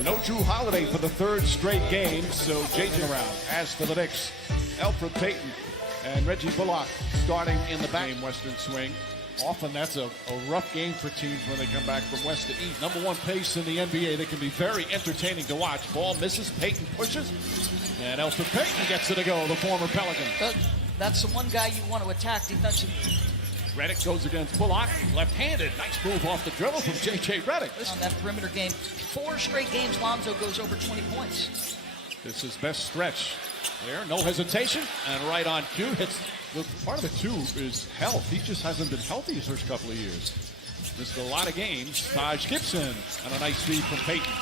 And no Drew Holiday for the third straight game, so Jason around. As for the Knicks, Elfrid Payton and Reggie Bullock starting in the back. Western swing. Often that's a rough game for teams when they come back from west to east. Number one pace in the NBA. They can be very entertaining to watch. Ball misses, Payton pushes, and Elfrid Payton gets it to go, the former Pelican. That's the one guy you want to attack defensively. Redick goes against Bullock, left-handed. Nice move off the dribble from J.J. Redick. On that perimeter game, 4 straight games Lonzo goes over 20 points. This is best stretch. There, no hesitation, and right on cue hits. Look, part of it too is health. He just hasn't been healthy his first couple of years. Missed a lot of games. Taj Gibson and a nice feed from Payton.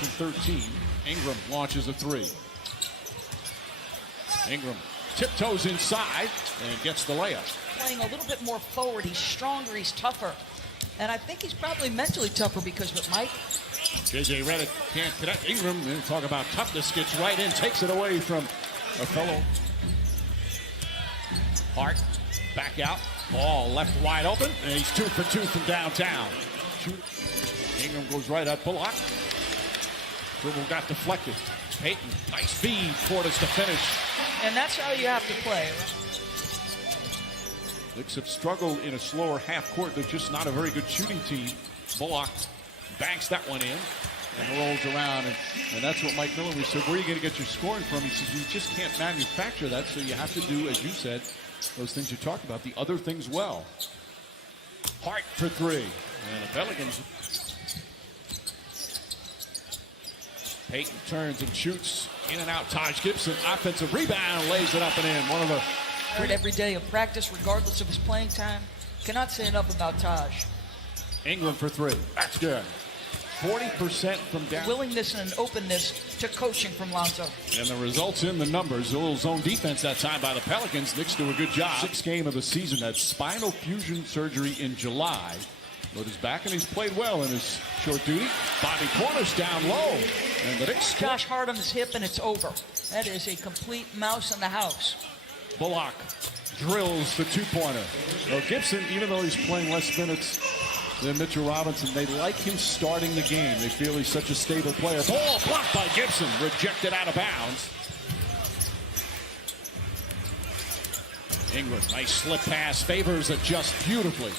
It's in 13. Ingram launches a 3. Ingram tiptoes inside and gets the layup. Playing a little bit more forward. He's stronger. He's tougher. And I think he's probably mentally tougher because of it, Mike. J.J. Redick can't connect. Ingram, talk about toughness, gets right in, takes it away from a fellow. Hart back out. Ball left wide open. And he's 2 for 2 from downtown. Ingram goes right at Bullock. Dribble got deflected. Payton, nice feed. Portis to finish. And that's how you have to play. Knicks have struggled in a slower half court. They're just not a very good shooting team. Bullock banks that one in and rolls around. And that's what Mike Miller, we said, where are you going to get your scoring from? He says, you just can't manufacture that. So you have to do, as you said, those things you talked about, the other things well. Hart for 3. And the Pelicans. Payton turns and shoots. In and out, Taj Gibson. Offensive rebound, lays it up and in. One of the... Every day of practice, regardless of his playing time. Cannot say enough about Taj. Ingram for 3. That's good. 40% from down. Willingness and openness to coaching from Lonzo. And the results in the numbers. A little zone defense that time by the Pelicans. Knicks do a good job. 6th game of the season. Had spinal fusion surgery in July. But he's back and he's played well in his short duty. Bobby Portis down low. And the Knicks. Josh Hart on his hip and it's over. That is a complete mouse in the house. Bullock drills the 2-pointer. Well, Gibson, even though he's playing less minutes than Mitchell Robinson, they like him starting the game. They feel he's such a stable player. Ball blocked by Gibson, rejected out of bounds. Ingram, nice slip pass, favors it just beautifully.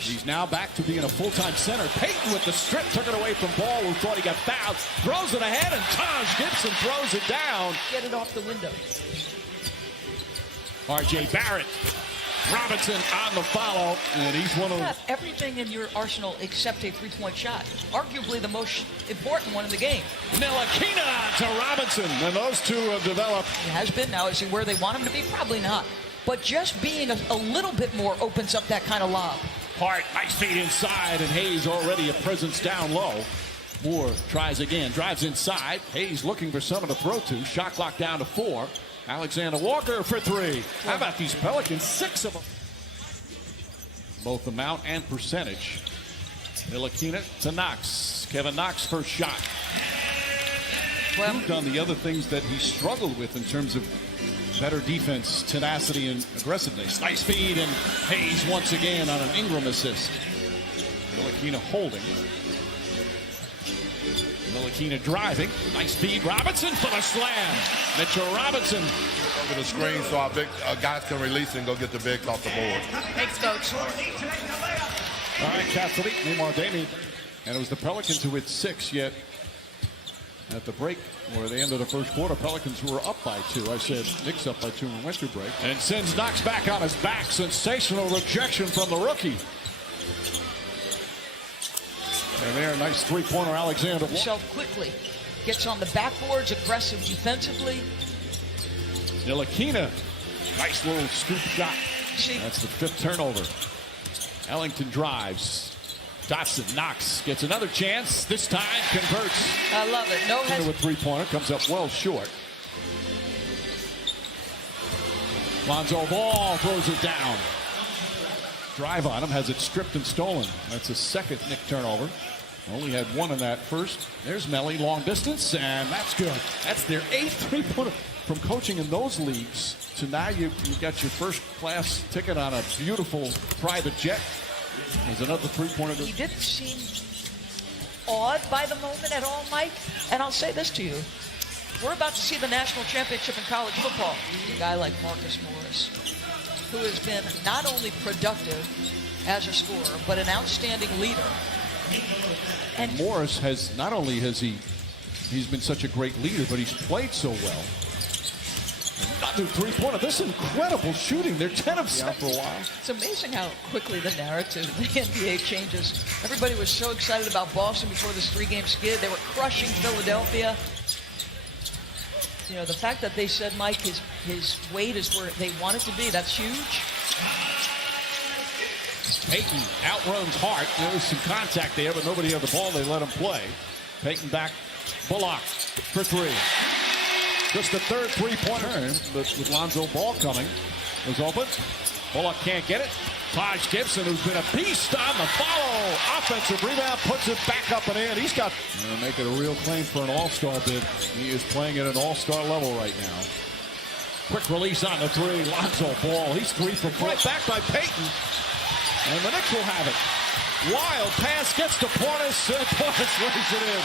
He's now back to being a full-time center. Payton with the strip, took it away from Ball, who thought he got fouled. Throws it ahead, and Taj Gibson throws it down. Get it off the window. R.J. Barrett. Robinson on the follow, and he's one of them. Everything in your arsenal except a 3-point shot. Arguably the most important one in the game. Ntilikina to Robinson, and those two have developed. He has been now. Is he where they want him to be? Probably not. But just being a little bit more opens up that kind of lob. Hart, nice feed inside, and Hayes already a presence down low. Moore tries again, drives inside. Hayes looking for someone to throw to. Shot clock down to 4. Alexander Walker for 3. How about these Pelicans? 6 of them. Both amount and percentage. Ntilikina to Knox. Kevin Knox first shot. Well, moved on the other things that he struggled with in terms of better defense, tenacity, and aggressiveness. Nice feed, and Hayes once again on an Ingram assist. Ntilikina holding. Ntilikina driving. Nice feed. Robinson for the slam. Mitchell Robinson. Over the screen so our big guys can release it and go get the bigs off the board. Thanks, Coach. All right, Cassidy, Neymar Damien. And it was the Pelicans who hit 6, yet at the break, or the end of the first quarter, Pelicans were up by 2. I said Knicks up by 2 in winter break. And sends Knox back on his back. Sensational rejection from the rookie. And there, nice 3-pointer, Alexander. Himself quickly. Gets on the backboards, aggressive defensively. Ntilikina, nice little scoop shot. That's the 5th turnover. Ellington drives. Dotson, Knox gets another chance. This time converts. I love it. No hesitation. With 3-pointer, comes up well short. Lonzo Ball throws it down. Drive on him, has it stripped and stolen. That's a 2nd Knick turnover. Only had 1 in that first. There's Melly, long distance, and that's good. That's their 8th 3-pointer. From coaching in those leagues to now you've got your first class ticket on a beautiful private jet. There's another 3-pointer. He didn't seem awed by the moment at all, Mike? And I'll say this to you. We're about to see the national championship in college football. A guy like Marcus Morris, who has been not only productive as a scorer, but an outstanding leader. And Morris has, not only has he's been such a great leader, but he's played so well. Another three-pointer. This incredible shooting. They're 10 of 7 for a while. It's amazing how quickly the narrative of the NBA changes. Everybody was so excited about Boston before this 3-game skid. They were crushing Philadelphia. You know, the fact that they said, Mike, his weight is where they want it to be, that's huge. Payton outruns Hart. There was some contact there, but nobody had the ball. They let him play. Payton back. Bullock for three. Just the third three-pointer, but with Lonzo Ball coming, was open. Bullock can't get it. Taj Gibson, who's been a beast on the follow. Offensive rebound, puts it back up and in. He's got to make it a real claim for an all-star bid. He is playing at an all-star level right now. Quick release on the three. Lonzo Ball, he's 3 for 4. Right back by Payton. And the Knicks will have it. Wild pass gets to Portis, and Portis lays it in.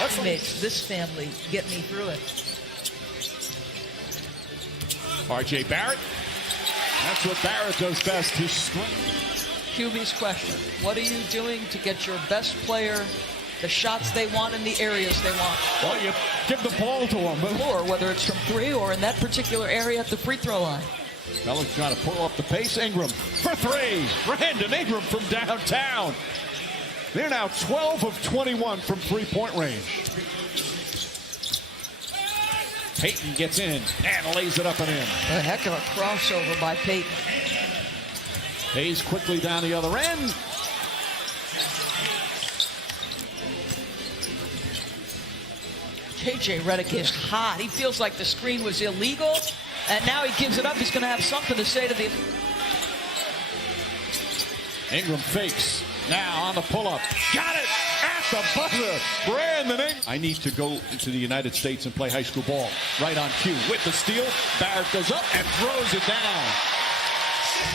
That's what makes this family get me through it. R.J. Barrett. That's what Barrett does best. His QB's question. What are you doing to get your best player the shots they want in the areas they want? Well, you give the ball to them. Or whether it's from 3 or in that particular area at the free throw line. Fellas trying to pull up the pace. Ingram for 3. Brandon Ingram from downtown. They're now 12 of 21 from three-point range. Payton gets in and lays it up and in. A heck of a crossover by Payton. Hayes quickly down the other end. J.J. Redick is hot. He feels like the screen was illegal, and now he gives it up. He's going to have something to say to the... Ingram fakes. Now on the pull-up. Got it at the buzzer. Brandon Ingram. I need to go to the United States and play high school ball. Right on cue. With the steal, Barrett goes up and throws it down.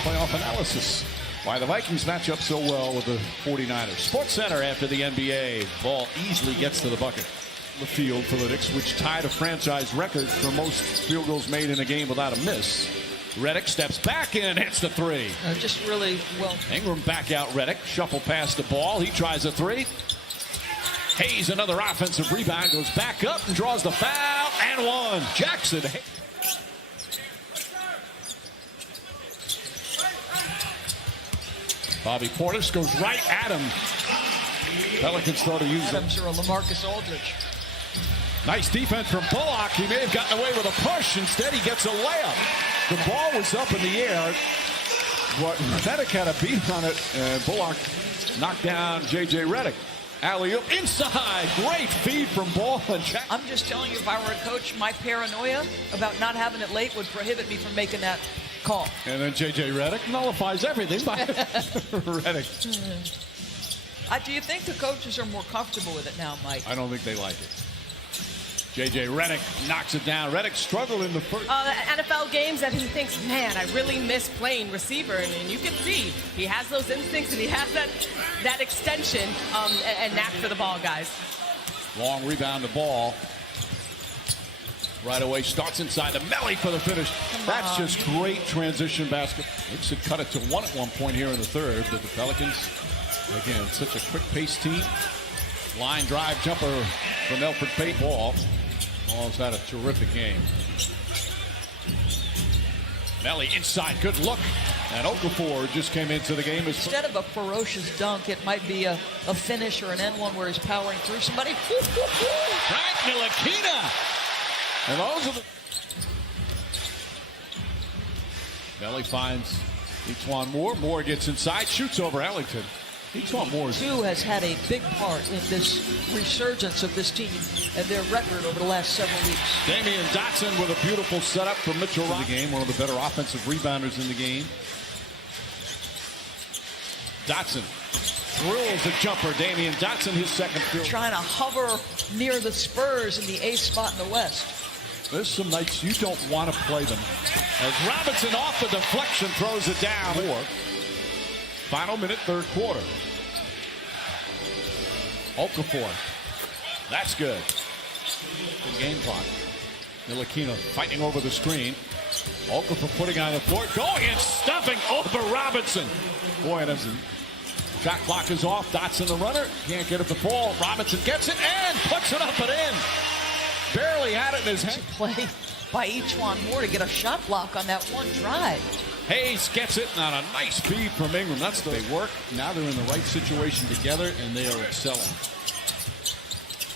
Playoff analysis. Why the Vikings match up so well with the 49ers. Sports Center after the NBA. Ball easily gets to the bucket. The field for the Knicks, which tied a franchise record for most field goals made in a game without a miss. Redick steps back and hits the 3. Just really well. Ingram back out Redick. Shuffle past the ball. He tries a 3. Hayes, another offensive rebound, goes back up and draws the foul and 1. Jackson. Bobby Portis goes right at him. Pelicans throw to use Adams or LaMarcus Aldridge. Nice defense from Bullock. He may have gotten away with a push. Instead, he gets a layup. The ball was up in the air, but Redick had a beat on it, and Bullock knocked down J.J. Redick. Alley-oop inside. Great feed from Ball and Jack. I'm just telling you, if I were a coach, my paranoia about not having it late would prohibit me from making that call. And then J.J. Redick nullifies everything by Redick. Do you think the coaches are more comfortable with it now, Mike? I don't think they like it. J.J. Redick knocks it down. Redick struggled in the first. NFL games that he thinks, man, I really miss playing receiver. And you can see he has those instincts and he has that extension and knack for the ball, guys. Long rebound, the ball. Right away, starts inside the Melly for the finish. That's just great transition basketball. Knicks had cut it to 1 at one point here in the third, but the Pelicans, again, such a quick-paced team. Line drive jumper from Elfrid Payton. Ball's had a terrific game. Melly inside, good look. And Okafor just came into the game. Instead of a ferocious dunk, it might be a finish or an N1 where he's powering through somebody. Frank Ntilikina. And those are the... Melly finds E'Twaun Moore. Moore gets inside, shoots over Ellington. E'Twaun Moore has had a big part in this resurgence of this team and their record over the last several weeks. Damian Dotson with a beautiful setup from Mitchell Robinson. The game, one of the better offensive rebounders in the game. Dotson drills the jumper. Damian Dotson, his second field. Trying to hover near the Spurs in the A spot in the West. There's some nights you don't want to play them. As Robinson off the deflection throws it down. Final minute, third quarter. Okafor. That's good. Good game clock. Ntilikina fighting over the screen. Okafor putting on the floor. Going and stuffing over Robinson. Boy, that's shot clock is off. Dotson the runner. Can't get it to fall. Robinson gets it and puts it up and in. Barely had it in his hand. Play by E'Twaun Moore to get a shot block on that one drive. Hayes gets it on a nice feed from Ingram. That's the they work. Now they're in the right situation together, and they are excelling.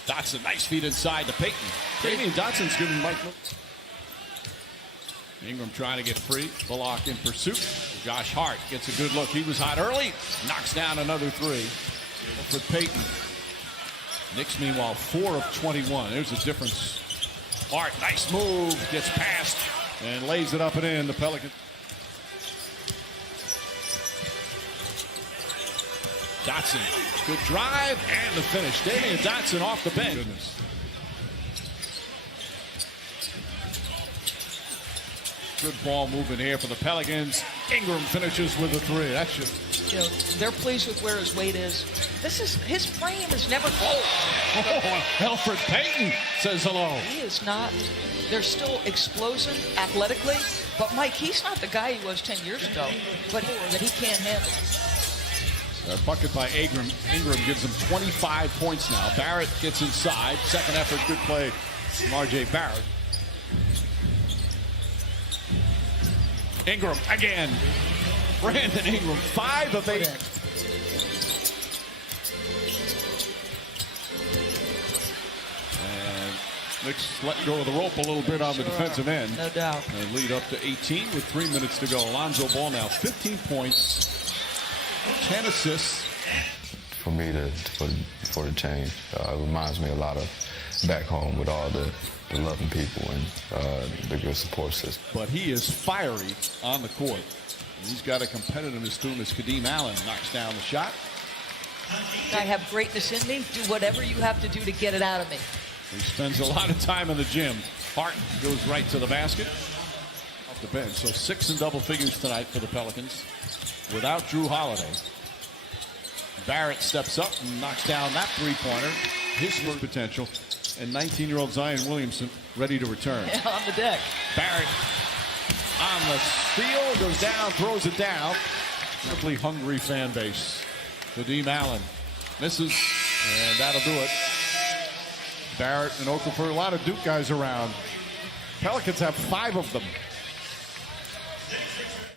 Dotson, nice feed inside to Payton. Damian Dotson's giving Mike. Ingram trying to get free. Bullock in pursuit. Josh Hart gets a good look. He was hot early. Knocks down another three for Payton. Knicks, meanwhile, 4 of 21. There's a difference. Hart, nice move. Gets past and lays it up and in. The Pelicans. Dotson, good drive and the finish. Damian Dotson off the bench. Goodness. Good ball movement here for the Pelicans. Ingram finishes with a three. That's just, you know, they're pleased with where his weight is. This is his frame is never. Elfrid Payton says hello. He is not. They're still explosive athletically, but Mike, he's not the guy he was 10 years ago. But that he can't handle. A bucket by Ingram. Ingram gives him 25 points now. Barrett gets inside. Second effort, good play from R.J. Barrett. Ingram again. Brandon Ingram, 5 of 8. And Knicks let go of the rope a little bit on the defensive end. No doubt. And lead up to 18 with 3 minutes to go. Alonzo Ball now 15 points, 10 assists. For me for the change, it reminds me a lot of back home with all the loving people and the good support system. But he is fiery on the court. And he's got a competitiveness to him as Kadeem Allen knocks down the shot. I have greatness in me. Do whatever you have to do to get it out of me. He spends a lot of time in the gym. Hart goes right to the basket. Off the bench. So 6 in double figures tonight for the Pelicans without Drew Holiday. Barrett steps up and knocks down that three-pointer. His full potential. And 19-year-old Zion Williamson ready to return. Yeah, on the deck. Barrett on the steal, goes down, throws it down. Simply hungry fan base. Kadeem Allen misses, and that'll do it. Barrett and Okafor, a lot of Duke guys around. Pelicans have 5 of them.